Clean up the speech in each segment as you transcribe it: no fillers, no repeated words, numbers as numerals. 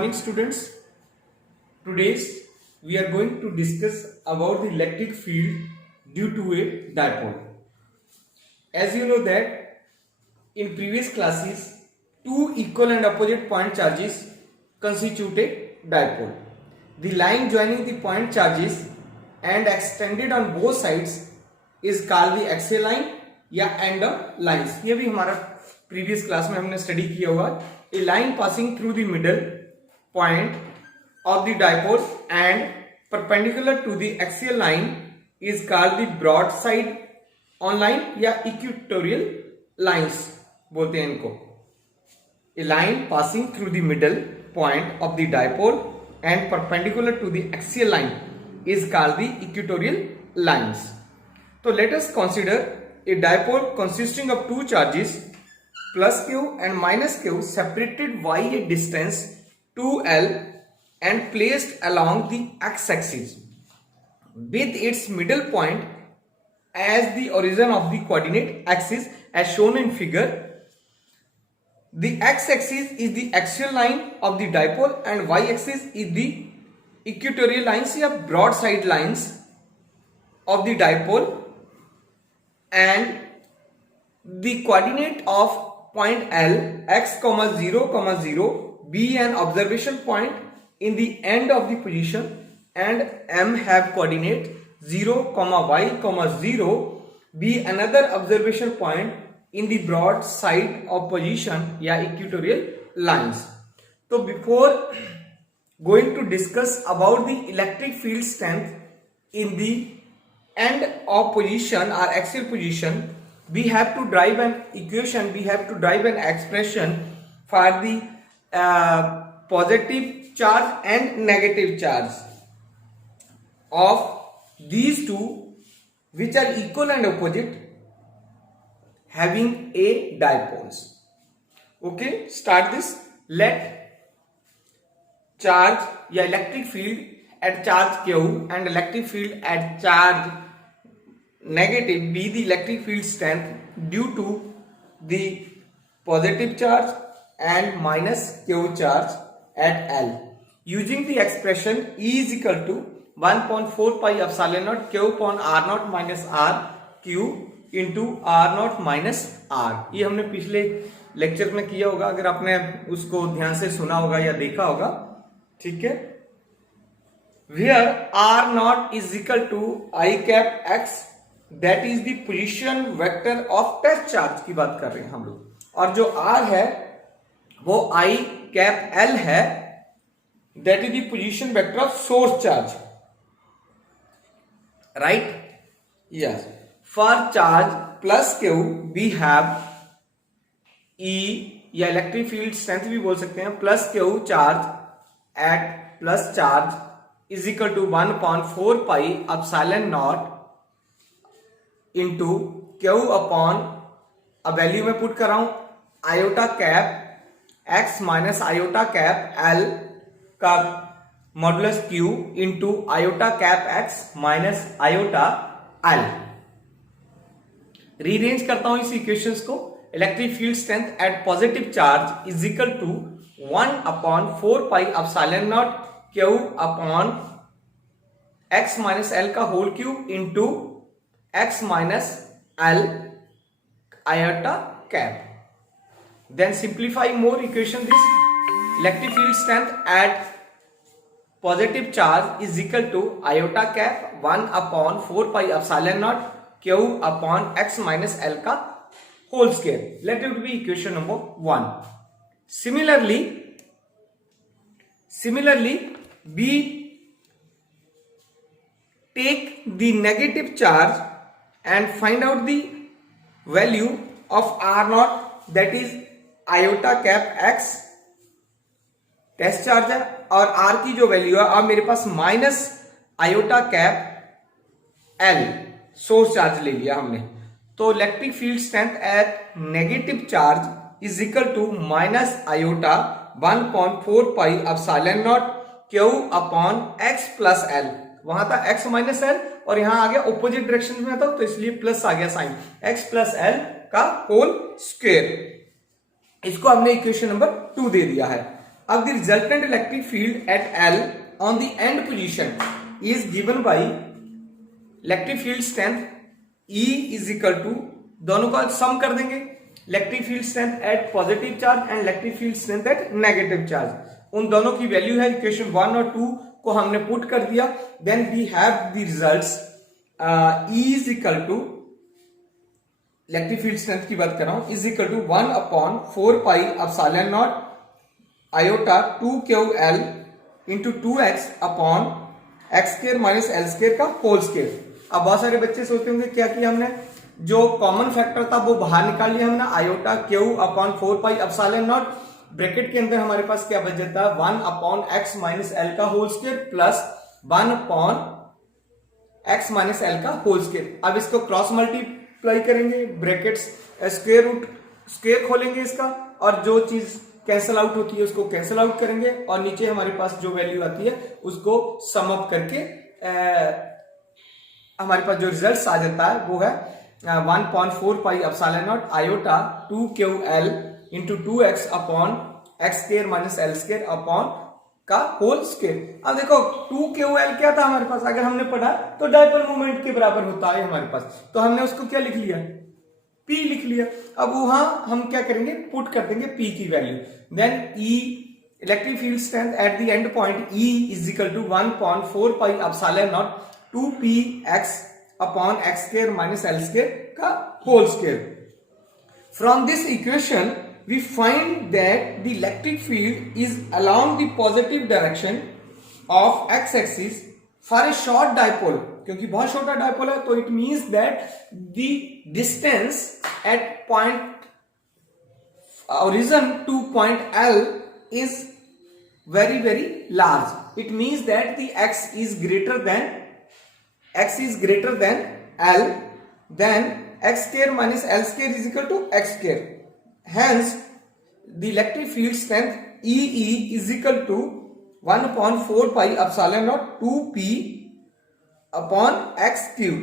morning students. Today we are going to discuss about the electric field due to a dipole. As you know that in previous classes two equal and opposite point charges constitute a dipole. The line joining the point charges and extended on both sides is called the axial line या end lines. ये भी हमारा previous class में हमने study किया हुआ. A line passing through the middle point of the dipole and perpendicular to the axial line is called the broadside on line या equatorial lines बोलते हैं इनको. A line passing through the middle point of the dipole and perpendicular to the axial line is called the equatorial lines. So let us consider a dipole consisting of two charges plus q and minus q separated by a distance 2l and placed along the x-axis with its middle point as the origin of the coordinate axis as shown in figure. The x-axis is the axial line of the dipole and y-axis is the equatorial lines या broadside lines of the dipole, and the coordinate of point L x, 0, 0 be an observation point in the end of the position and M have coordinate 0, y, 0 be another observation point in the broad side of position या equatorial lines. So before going to discuss about the electric field strength in the end of position or axial position, we have to derive an equation, we have to derive an expression for the positive charge and negative charge of these two which are equal and opposite having a dipoles. Okay, start this. Let charge या electric field at charge q and electric field at charge negative be the electric field strength due to the positive charge and minus q charge at L. Using the expression E is equal to 1.4 pi epsilon naught q upon r naught minus r q into r naught minus r. ये हमने पिछले lecture में किया होगा, अगर आपने उसको ध्यान से सुना होगा या देखा होगा. ठीक है. Where r naught is equal to I cap x, that is the position vector of test charge की बात कर रहे हैं हम लोग, और जो r है वो I cap L है, that is the position vector of source charge. Right? Yes. For charge plus q we have E या इलेक्ट्रिक फील्ड स्ट्रेंथ भी बोल सकते हैं plus q charge at plus charge is equal to 1/4 pi epsilon naught into q upon, अब value में put कर रहा हूं, iota cap x minus iota cap l का modulus q into iota cap x minus iota l. Rearrange करता हूं इस equations को. Electric field strength at positive charge is equal to 1/4 pi epsilon naught q upon x minus l का whole cube into x minus l iota cap. Then simplify more equation this. Electric field strength at positive charge is equal to iota cap 1/4 pi epsilon naught q upon x minus l का whole square. Let it be equation number 1. Similarly, we take the negative charge and find out the value of r naught, that is iota cap x test charge है, और r की जो value है, अब मेरे पास minus iota cap l source charge ले लिया हमने. तो electric field strength at negative charge is equal to minus iota 1/4 pi epsilon naught q upon x plus l. वहां था x माइनस l और यहां आ गया ऑपोजिट डायरेक्शन में था, तो इसलिए प्लस आ गया साइन x प्लस l का होल स्क्वायर. इसको हमने इक्वेशन नंबर 2 दे दिया है. अब the resultant electric field at L on the end position is given by electric field strength E is equal to, दोनों का सम कर देंगे, electric field strength at positive charge and electric field strength at negative charge, उन दोनों की value है equation 1 और 2 को हमने पुट कर दिया। Then we have the results E is equal to, electric field strength की बात कर रहा हूं, is equal to 1/4 pi epsilon not iota 2QL into 2x upon x square minus L square का होल स्क्वायर। अब बहुत सारे बच्चे सोचते होंगे क्या किया हमने, जो कॉमन फैक्टर था वो बाहर निकाल लिया हमने, iota Q upon 4 pi epsilon not, bracket के अंदर हमारे पास क्या बच जाता है 1/x माइनस एल का whole square plus 1/x minus L का होल स्क्वायर। अब इसको क्रॉस मल्टीप्लाई करेंगे, ब्रैकेट्स स्क्वायर रूट स्क्वायर खोलेंगे इसका, और जो चीज कैंसल आउट होती है उसको कैंसल आउट करेंगे, और नीचे हमारे पास जो वैल्यू आती है उसको सम अप करके हमारे पास जो रिजल्ट आ जाता है वो है 1/4 pi epsilon not iota 2QL into 2x upon x square minus L square upon का होल स्क्वायर। अब देखो 2QL क्या था हमारे पास, अगर हमने पढ़ा तो डायपोल मोमेंट के बराबर होता है हमारे पास, तो हमने उसको क्या लिख लिया, P लिख लिया। अब वहां हम क्या करेंगे, पुट कर देंगे P की value, then E electric field strength at the end point E is equal to 1/4 pi epsilon naught 2px upon x square minus L square का whole square. From this equation we find that the electric field is along the positive direction of x-axis for a short dipole, क्योंकि बहुत छोटा dipole है तो it means that the distance at point origin to point L is very large. It means that the x is greater than L, then x square minus L square is equal to x square. Hence, the electric field strength EE is equal to 1/4 pi epsilon naught 2p upon x cube.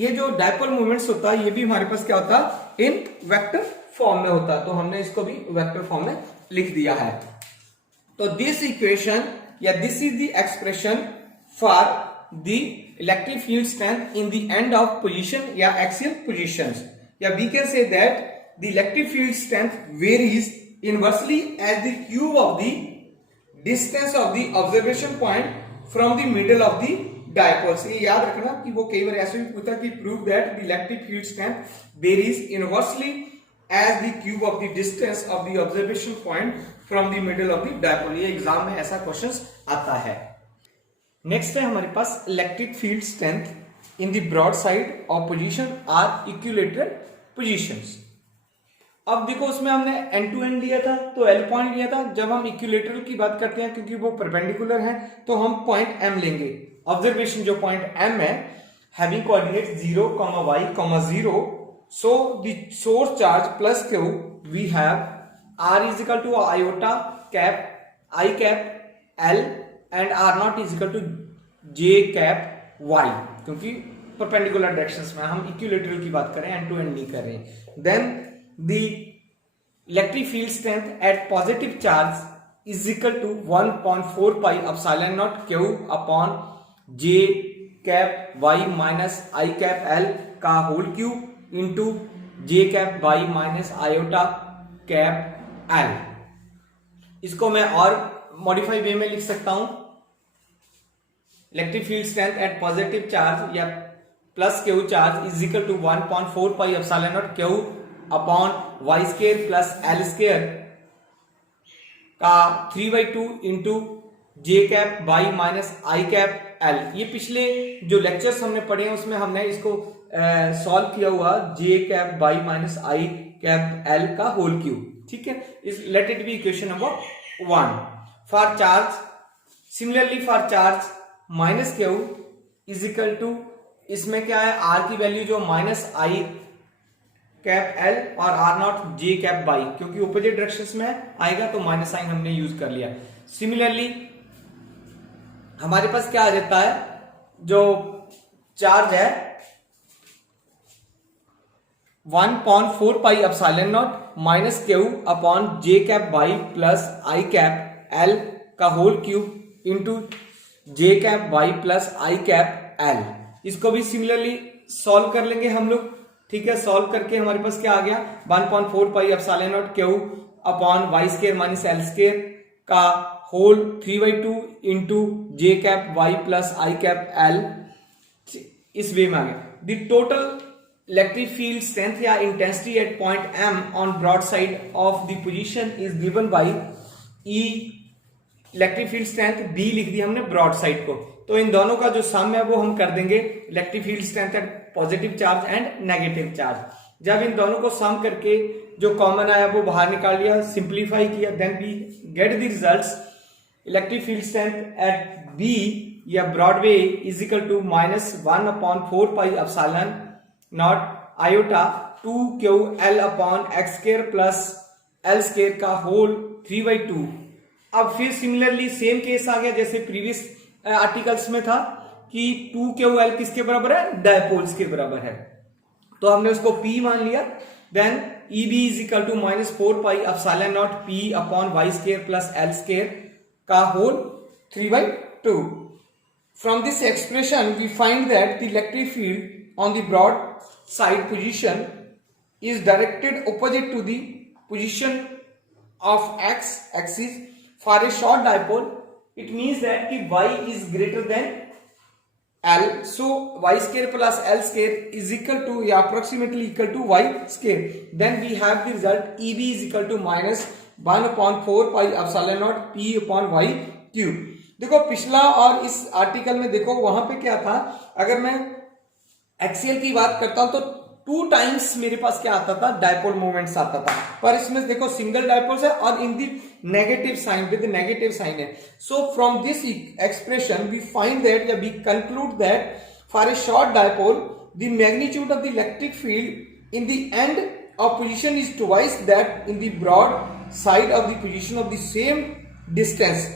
ये जो dipole movements होता है ये भी हमारे पास क्या होता है, इन वेक्टर फॉर्म में होता है, तो हमने इसको भी वेक्टर फॉर्म में लिख दिया है। तो दिस इक्वेशन या this is the expression for the electric field strength in the end of position या एक्सियल पोजीशंस, या we can say that the electric field strength varies inversely as the cube of the distance of the observation point from the middle of the dipoles। ये याद रखना कि वो कई बार ऐसे भी पूछता कि prove that the electric field strength varies inversely as the cube of the distance of the observation point from the middle of the dipole। ये एग्जाम में ऐसा क्वेश्चन आता है। नेक्स्ट है हमारे पास electric field strength in the broadside of position or equilateral positions. अब देखो उसमें हमने एंड टू एंड लिया था तो L पॉइंट लिया था, जब हम इक्विलेटरल की बात करते हैं क्योंकि वो परपेंडिकुलर है तो हम पॉइंट M लेंगे। ऑब्जर्वेशन जो पॉइंट M है having coordinate 0, y, 0, so the source charge plus Q we have R is equal to iota cap I cap L and R not is equal to J cap Y, क्योंकि perpendicular directions में हम equilateral की बात करें, and to and नहीं कर रहे हैं। Then the electric field strength at positive charge is equal to 1/4 pi epsilon naught Q upon J cap Y minus I cap L का whole cube into J cap Y minus iota cap L। इसको मैं और modify वे में लिख सकता हूं, electric field strength at positive charge या plus Q charge is equal to 1/4 pi epsilon naught Q upon Y square plus L square का 3/2 into J cap Y minus I cap L. ये पिछले जो lectures हमने पढ़े हैं उसमें हमने इसको सॉल्व किया हुआ, J cap Y minus I cap L का होल क्यूब। ठीक है, इस let it be equation number 1 for charge. Similarly for charge minus Q is equal to, इसमें क्या है आर की वैल्यू जो माइनस आई कैप एल और R not J cap Y, क्योंकि ऑपोजिट डायरेक्शंस में आएगा तो माइनस साइन हमने यूज कर लिया। सिमिलरली हमारे पास क्या आ जाता है, जो चार्ज है 1/4 pi epsilon not minus Q upon J cap by plus I cap L का whole cube into J cap Y plus I cap L. इसको भी सिमिलरली सॉल्व कर लेंगे हम लोग। ठीक है, सॉल्व करके हमारे पास क्या आ गया 1/4 pi epsilon naught Q upon Y square minus L square का whole 3/2 into J cap Y plus I cap L. इस वे में आ गया। The total electric field strength या intensity at point M on broadside of the position is given by E. Electric field strength B लिख दी हमने broad side को, तो इन दोनों का जो सम है वो हम कर देंगे electric field strength at positive charge and negative charge. जब इन दोनों को सम करके जो कॉमन आया वो बाहर निकाल लिया, सिंप्लीफाई किया, then we get the results. Electric field strength at B या broad way is equal to -1/4 pi epsilon not iota 2ql upon X square plus L square का होल 3/2। अब फिर सिमिलरली सेम केस आ गया जैसे previous articles में था कि 2ql किसके बराबर है, डायपोल्स के बराबर है, तो हमने उसको P मान लिया। Then EB is equal to -4 pi epsilon not P upon Y square plus L square का whole 3/2। From this expression we find that the electric field on the broad side position is directed opposite to the position of x axis for a short dipole. It means that कि y is greater than l, so y square plus l square is equal to या approximately equal to y square. Then we have the result EB is equal to -1/4 pi epsilon naught P upon y cube। देखो पिछला और इस article में देखो वहां पे क्या था, अगर मैं एक्सीएल की बात करता हूं तो 2 टाइम्स मेरे पास क्या आता था, डायपोल मोमेंट्स आता था, पर इसमें देखो सिंगल डायपोल्स है और in the negative sign, with negative sign है। So from this expression we find that या we conclude that for a short dipole the magnitude of the electric field in the end of position is twice that in the broadside of the position of the same distance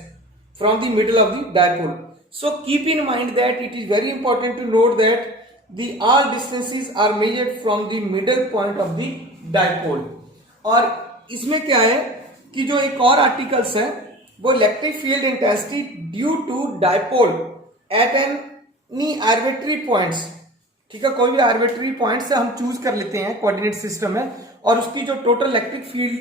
from the middle of the dipole. So keep in mind that it is very important to note that the all distances are measured from the middle point of the dipole। और इसमें क्या है कि जो एक और articles है वो electric field intensity due to dipole at any arbitrary points, ठीक है, कोई भी आर्बिट्री पॉइंट से हम चूज कर लेते हैं कोऑर्डिनेट सिस्टम में, और उसकी जो टोटल इलेक्ट्रिक फील्ड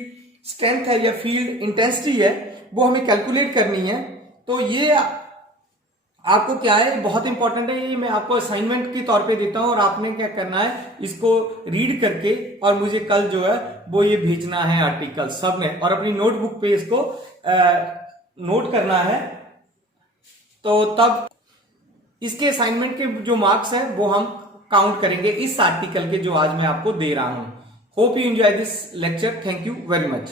स्ट्रेंथ है या फील्ड इंटेंसिटी है वो हमें कैलकुलेट करनी है। तो ये आपको क्या है, बहुत इंपॉर्टेंट है, ये मैं आपको असाइनमेंट के तौर पे देता हूं और आपने क्या करना है, इसको रीड करके और मुझे कल जो है वो ये भेजना है आर्टिकल सब में, और अपनी नोटबुक पे इसको नोट करना है। तो तब इसके असाइनमेंट के जो मार्क्स हैं वो हम काउंट करेंगे इस आर्टिकल के जो आज मैं आपको दे रहा हूं। Hope you enjoy this lecture. Thank you very much.